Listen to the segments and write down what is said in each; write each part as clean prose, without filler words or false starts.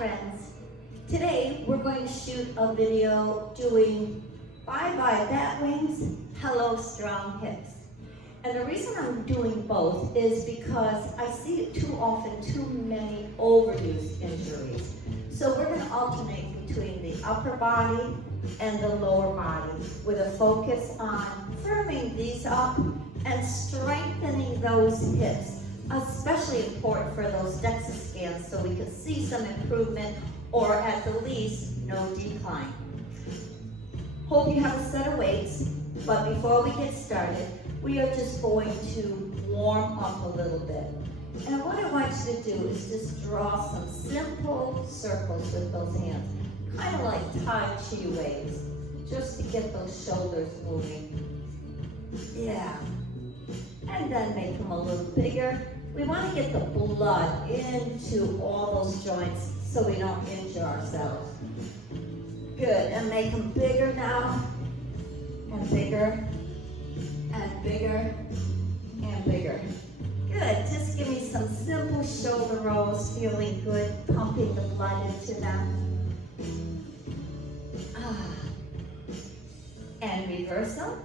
friends. Today we're going to shoot a video doing bye-bye bat wings, hello strong hips. And the reason I'm doing both is because I see it too often, too many overuse injuries. So we're going to alternate between the upper body and the lower body with a focus on firming these up and strengthening those hips, especially important for those DEXA scans so we can see some improvement or at the least no decline. Hope you have a set of weights, but before we get started, we are just going to warm up a little bit. And what I want you to do is just draw some simple circles with those hands, kind of like Tai Chi waves, just to get those shoulders moving. Yeah. And then make them a little bigger. We want to get the blood into all those joints so we don't injure ourselves. Good, and make them bigger now, and bigger, and bigger, and bigger. Good, just give me some simple shoulder rolls, feeling good, pumping the blood into them. And reverse them.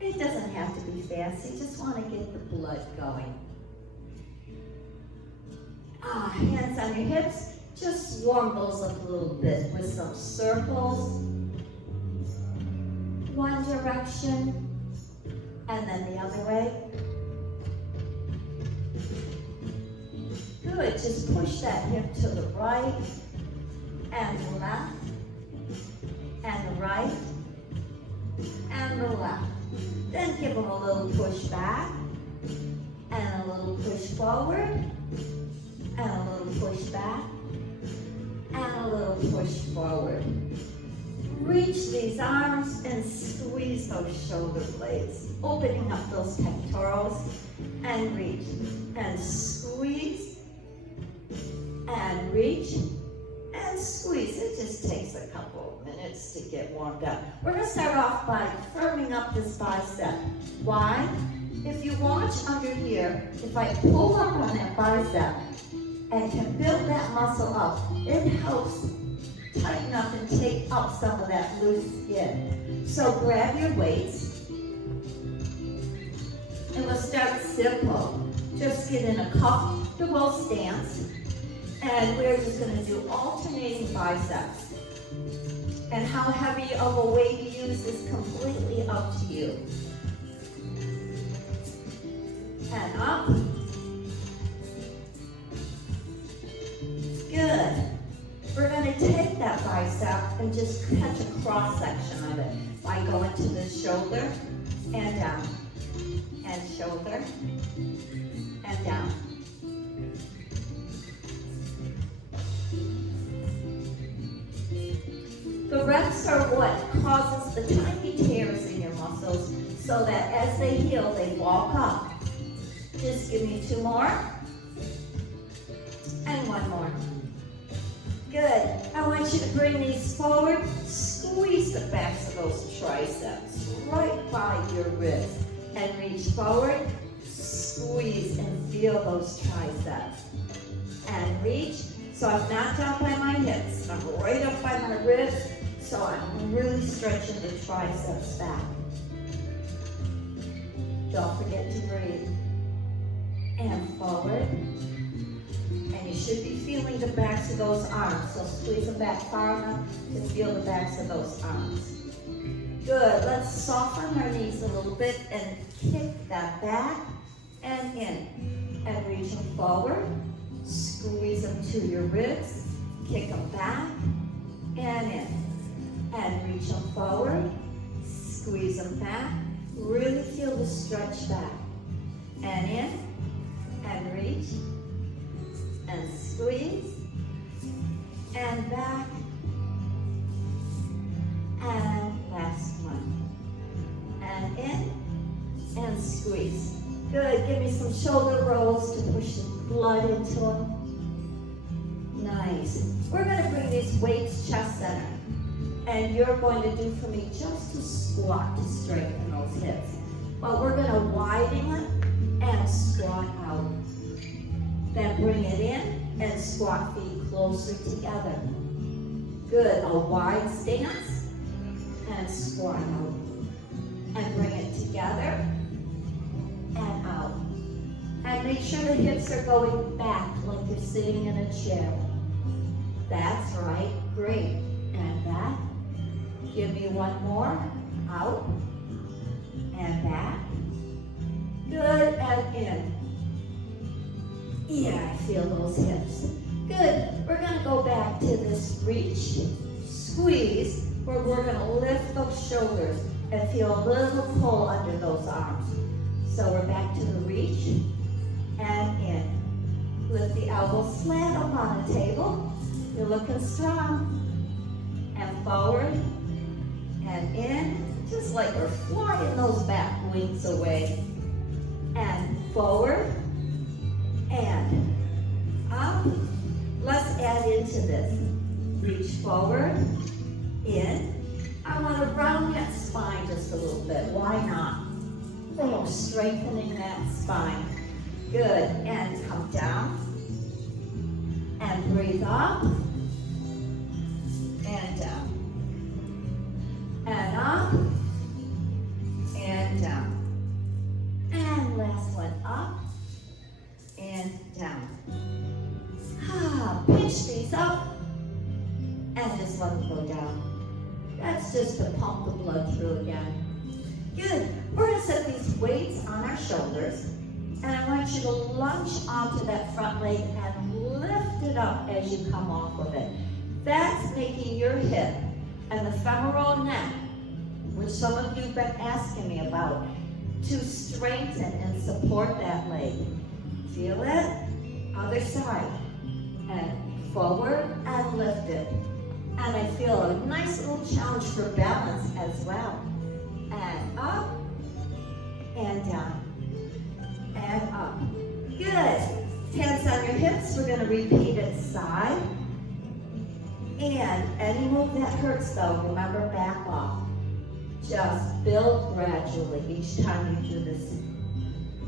It doesn't have to be fast, you just want to get the blood going. Hands on your hips, just warm those up a little bit with some circles. One direction, and then the other way. Good, just push that hip to the right, and the left, and the right, and the left. Then give them a little push back, and a little push forward, and a little push back, and a little push forward. Reach these arms and squeeze those shoulder blades, opening up those pectorals, and reach, and squeeze, and reach, and squeeze. It just takes a couple of minutes to get warmed up. We're going to start off by firming up this bicep. Why? If you watch under here, if I pull up on that bicep and can build that muscle up, it helps tighten up and take up some of that loose skin. So grab your weights, and we'll start simple. Just get in a comfortable stance, and we're just going to do alternating biceps. And how heavy of a weight you use is completely up to you. And up. Good. We're going to take that bicep and just catch a cross section of it by going to the shoulder and down, and shoulder and down. The reps are what causes the tiny tears in your muscles so that as they heal, they walk up. Just give me 2 more. And 1 more. Good. I want you to bring these forward. Squeeze the backs of those triceps right by your ribs. And reach forward. Squeeze and feel those triceps. And reach. So I'm not down by my hips. I'm right up by my ribs. So I'm really stretching the triceps back. Don't forget to breathe. And forward. And you should be feeling the backs of those arms. So squeeze them back far enough to feel the backs of those arms. Good. Let's soften our knees a little bit and kick that back and in. And reach them forward. Squeeze them to your ribs. Kick them back and in. And reach them forward. Squeeze them back. Really feel the stretch back. And in. And reach. And squeeze, and back, and last one, and in, and squeeze. Good, give me some shoulder rolls to push the blood into them. Nice. We're going to bring these weights chest center, and you're going to do for me just a squat to strengthen those hips. But we're going to widen it and squat out. Then bring it in and squat feet closer together. Good, a wide stance, and squat out. And bring it together, and out. And make sure the hips are going back like you're sitting in a chair. That's right, great. And back. Give me one more. Out. And back. Good, and in. Yeah, I feel those hips. Good, we're gonna go back to this reach, squeeze, where we're gonna lift those shoulders and feel a little pull under those arms. So we're back to the reach, and in. Lift the elbows flat up on the table. You're looking strong. And forward, and in, just like we're flying those back wings away. And forward, and up. Let's add into this. Reach forward, in. I want to round that spine just a little bit. Why not? Oh, strengthening that spine. Good. And come down. And breathe up. And down. And up. And down. And last one, up. And down. Pinch these up. And just let them go down. That's just to pump the blood through again. Good. We're going to set these weights on our shoulders. And I want you to lunge onto that front leg and lift it up as you come off of it. That's making your hip and the femoral neck, which some of you have been asking me about, to strengthen and support that leg. Feel it? Other side. And forward and lift it. And I feel a nice little challenge for balance as well. And up, and down, and up. Good. Hands on your hips. We're going to repeat it side. And any move that hurts though, remember, back off. Just build gradually each time you do this.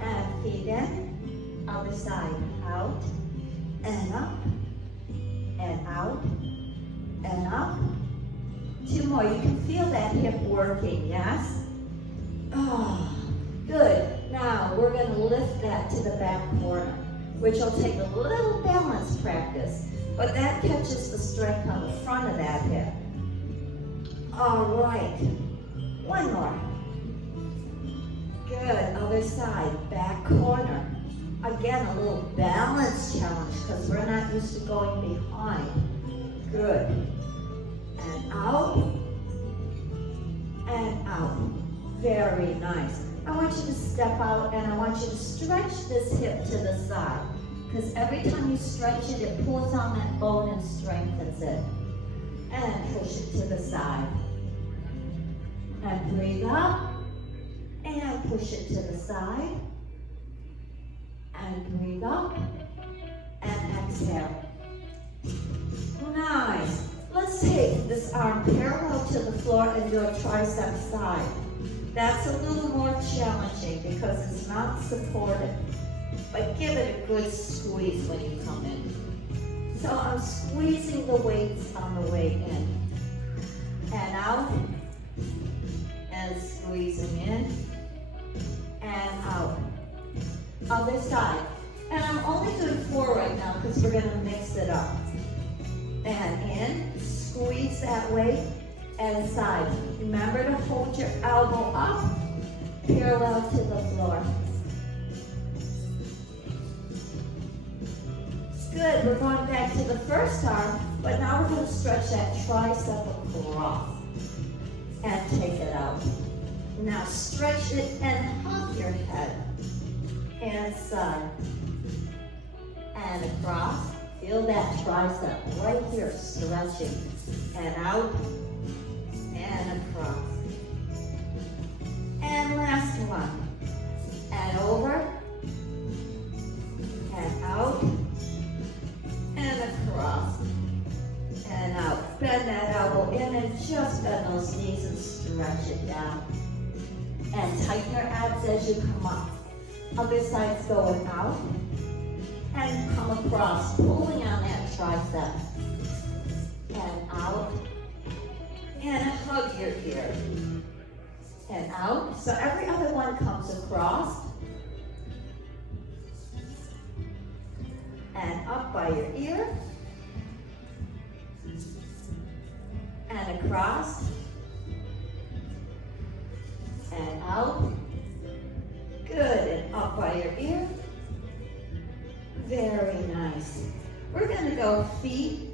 And feet in, other side, out, and up, and out, and up. Two more. You can feel that hip working, yes? Oh, good. Now we're going to lift that to the back corner, which will take a little balance practice, but that catches the strength on the front of that hip. All right. One more. Good. Other side, back corner. Again, a little balance challenge because we're not used to going behind. Good. And out. And out. Very nice. I want you to step out and I want you to stretch this hip to the side. Because every time you stretch it, it pulls on that bone and strengthens it. And push it to the side. And breathe up. And push it to the side. And breathe up. And exhale. Nice. Let's take this arm parallel to the floor and do a tricep side. That's a little more challenging because it's not supported. But give it a good squeeze when you come in. So I'm squeezing the weights on the way in. And out. And squeezing in. And out. Other side. And I'm only doing 4 right now because we're going to mix it up. And in. Squeeze that weight. And side. Remember to hold your elbow up, parallel to the floor. Good, we're going back to the first arm, but now we're going to stretch that tricep across and take it out. Now stretch it and hug your head. And side. And across. Feel that tricep right here stretching. And out. And across. And last one. And over. And out. And across. And out. Bend that elbow in and just bend those knees and stretch it down. And tighten your abs as you come up. Other side's going out. And come across, pulling on that tricep. And out. And hug your ear. And out. So every other one comes across. And up by your ear. And across. And out. Good, and up by your ear. Very nice. We're gonna go feet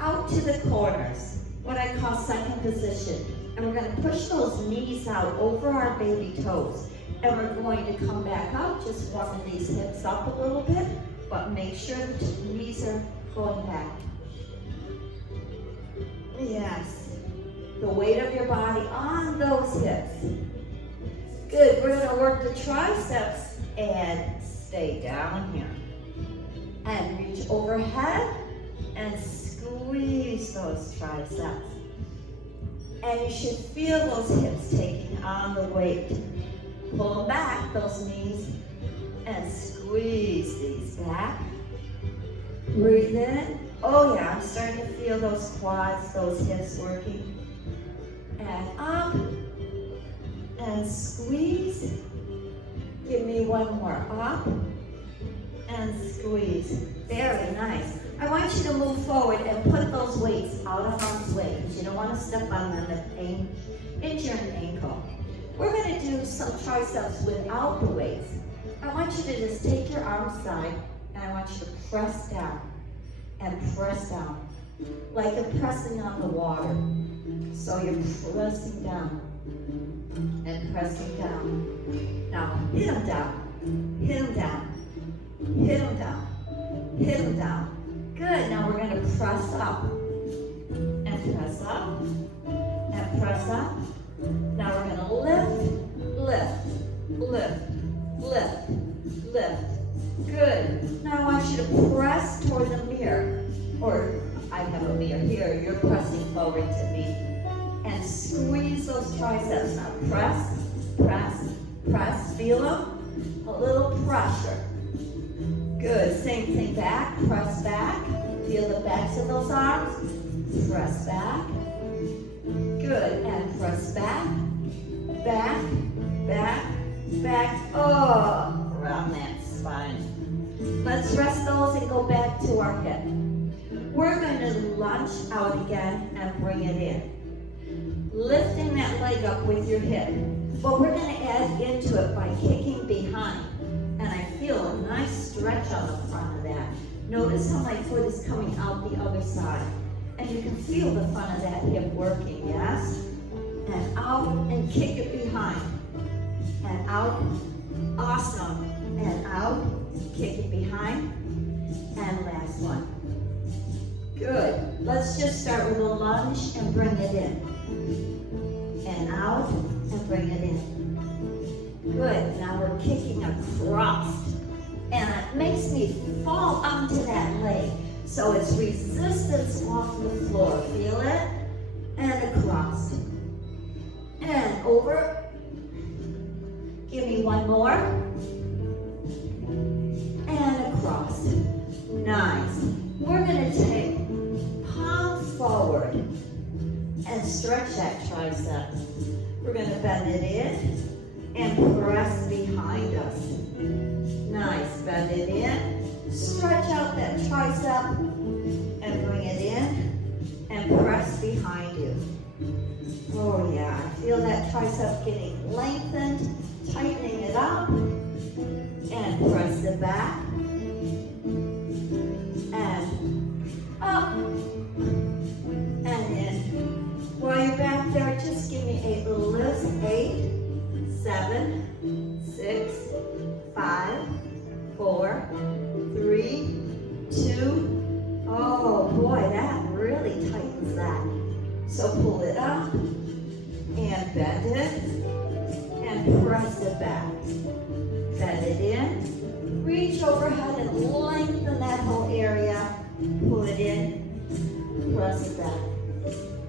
out to the corners, what I call second position. And we're gonna push those knees out over our baby toes. And we're going to come back up, just warming these hips up a little bit, but make sure the knees are going back. Yes. The weight of your body on those hips. Good, we're gonna work the triceps and stay down here. And reach overhead and squeeze those triceps. And you should feel those hips taking on the weight. Pull them back, those knees, and squeeze these back. Breathe in. Oh yeah, I'm starting to feel those quads, those hips working. And up. And squeeze. Give me one more. Up and squeeze. Very nice. I want you to move forward and put those weights out of harm's way because you don't want to step on them and injure an ankle. We're going to do some triceps without the weights. I want you to just take your arm side and I want you to press down and press down like you're pressing on the water. So you're pressing down. And pressing down. Now, hit them down. Hit them down. Hit them down. Hit them down. Good. Now we're going to press up. And press up. And press up. Now we're going to lift, lift, lift, lift, lift. Good. Now I want you to press toward the mirror. Or I have a mirror here. You're pressing forward to me. And squeeze those triceps. Now press, press, press. Feel them? A little pressure. Good. Same thing back. Press back. Feel the backs of those arms. Press back. Good. And press back. Back, back, back. Oh, around that spine. Let's rest those and go back to our hip. We're going to lunge out again and bring it in. Lifting that leg up with your hip. But we're going to add into it by kicking behind. And I feel a nice stretch on the front of that. Notice how my foot is coming out the other side. And you can feel the front of that hip working, yes? And out and kick it behind. And out. Awesome. And out. Kick it behind. And last one. Good. Let's just start with a lunge and bring it in. And out and bring it in. Good. Now we're kicking across. And it makes me fall onto that leg. So it's resistance off the floor. Feel it? And across. And over. Give me one more. And across. Nice. We're going to take palm forward and stretch that tricep. We're going to bend it in and press behind us. Nice. Bend it in. Stretch out that tricep and bring it in and press behind you. Oh yeah, I feel that tricep getting lengthened, tightening it up and press it back and up and in. While you're back there, just give me a list. 8, 7, 6, 5, 4, 3, 2. Oh boy, that really tightens that. So pull it up and bend it and press it back. Bend it in, reach overhead and lengthen that whole area. Pull it in, press it back.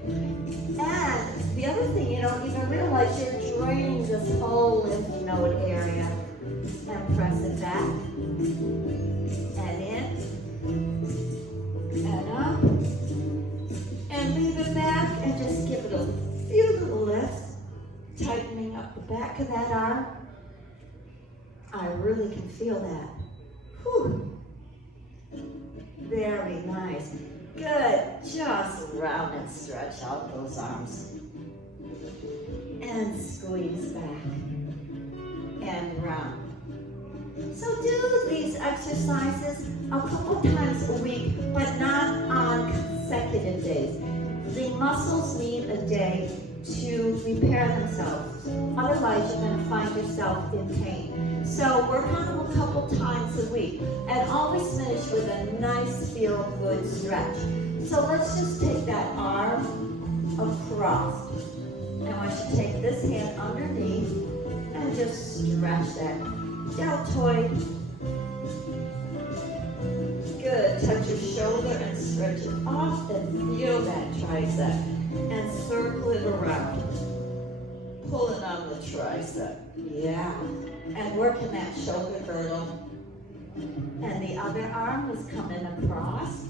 And the other thing, you don't even realize you're draining this whole lymph node area. And press it back. And in. few little lifts, tightening up the back of that arm. I really can feel that. Whew. Very nice. Good. Just round and stretch out those arms. And squeeze back. And round. So do these exercises a couple times a week, but not on consecutive days. The muscles need a day to repair themselves. Otherwise, you're going to find yourself in pain. So work on them a couple times a week, and always finish with a nice feel-good stretch. So let's just take that arm across. Now I should take this hand underneath and just stretch that deltoid. Good. Touch your shoulder and stretch it off and feel that tricep. And circle it around. Pulling on the tricep. Yeah. And working that shoulder girdle. And the other arm is coming across.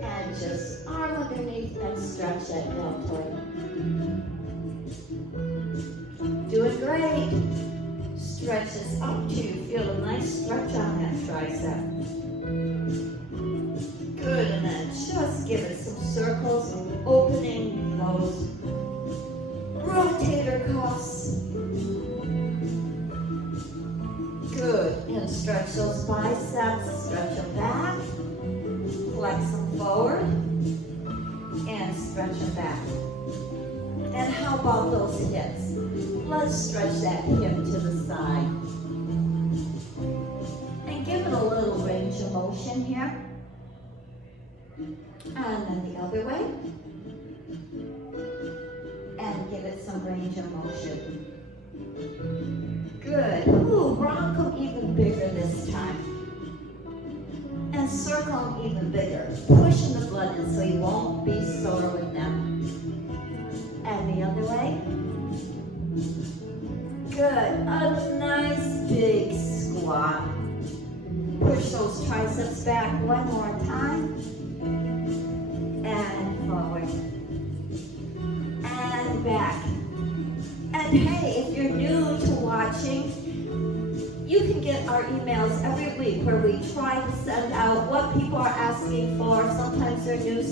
And just arm underneath and stretch that deltoid. Doing great. Stretch this up too. Feel a nice stretch on that tricep. Good, and then just give it some circles, opening those rotator cuffs. Good, and stretch those biceps, stretch them back, flex them forward, and stretch them back. And how about those hips? Let's stretch that hip to the side. And give it a little range of motion here. And then the other way. And give it some range of motion. Good. Ooh, rock them even bigger this time. And circle them even bigger. Pushing the blood in so you won't be sore with them. And the other way. Good. A nice big squat. Push those triceps back one more time. And forward. And back. And hey, if you're new to watching, you can get our emails every week where we try to send out what people are asking for. Sometimes they're new,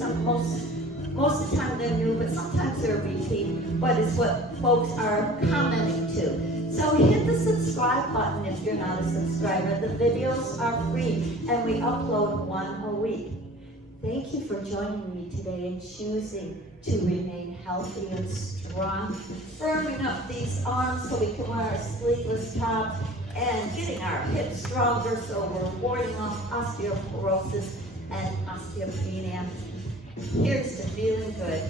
most of the time they're new, but sometimes they're repeat, but it's what folks are commenting to. So hit the subscribe button if you're not a subscriber. The videos are free, and we upload one a week. Thank you for joining me today and choosing to remain healthy and strong, firming up these arms so we can wear our sleeveless tops, and getting our hips stronger so we're warding off osteoporosis and osteopenia. Here's to feeling good.